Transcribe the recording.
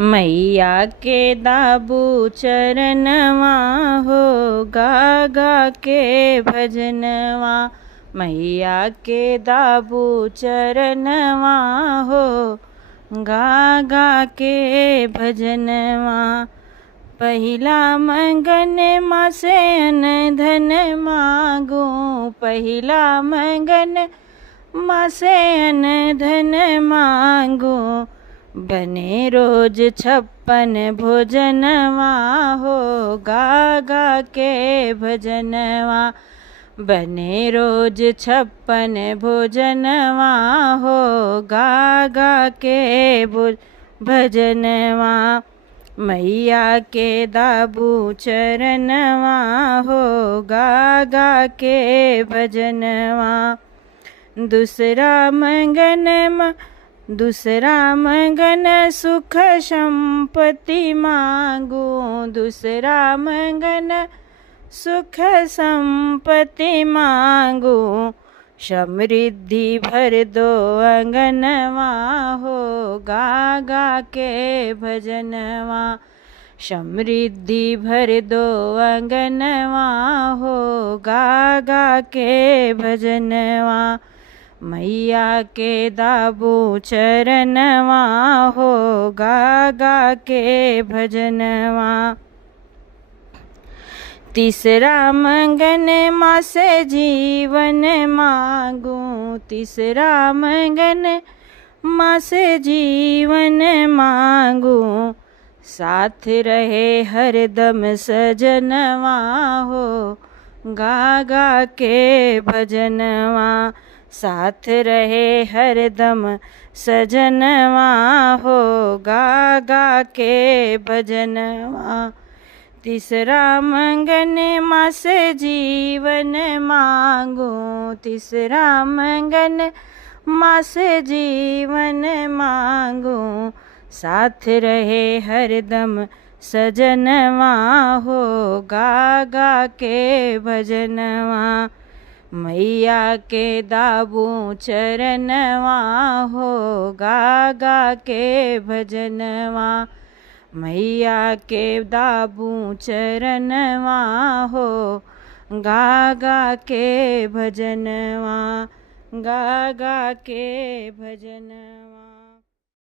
मैया के दाबू चरणवा हो, गा गा के भजनवा। मैया के दाबू चरणवा हो, गा गा के भजनवा। पहिला मंगन माँ से अन धन मांगू, पहिला मंगन माँ से अन धन मांगू। बने रोज 56 भोजनवा हो, गा गा के भजनवा। बने रोज 56 भोजनवा हो, गा गा के भजनवा। मैया के दाबू चरणवा हो, गा गा के भजनवा। दूसरा मंगन सुख संपत्ति मांगू, दूसरा मंगन सुख संपत्ति मांगू। समृद्धि भर दो अंगनवा हो, गा गा के भजनवा। समृद्धि भर दो अंगनवा हो, गा गा के भजनवा। मैया के दाबू चरणवा हो, गा गा के भजनवा। तीसरा मंगन माँ से जीवन मांगू, तीसरा मंगन माँ से जीवन मांगू। साथ रहे हरदम सजनवा हो, गा गा के भजनवा। साथ रहे हरदम सजनवा हो, गा गा के भजनवा। तीसरा मंगन माँ से जीवन मांगू, तीसरा मंगन माँ से जीवन मांगू। साथ रहे हरदम सजनवा हो, गा गा के भजनवा। मैया के दाबू चरणवा हो, गा गा के भजनवा। मैया के दाबू चरणवा हो, गा गा के भजनवा, गा गा के भजनवा।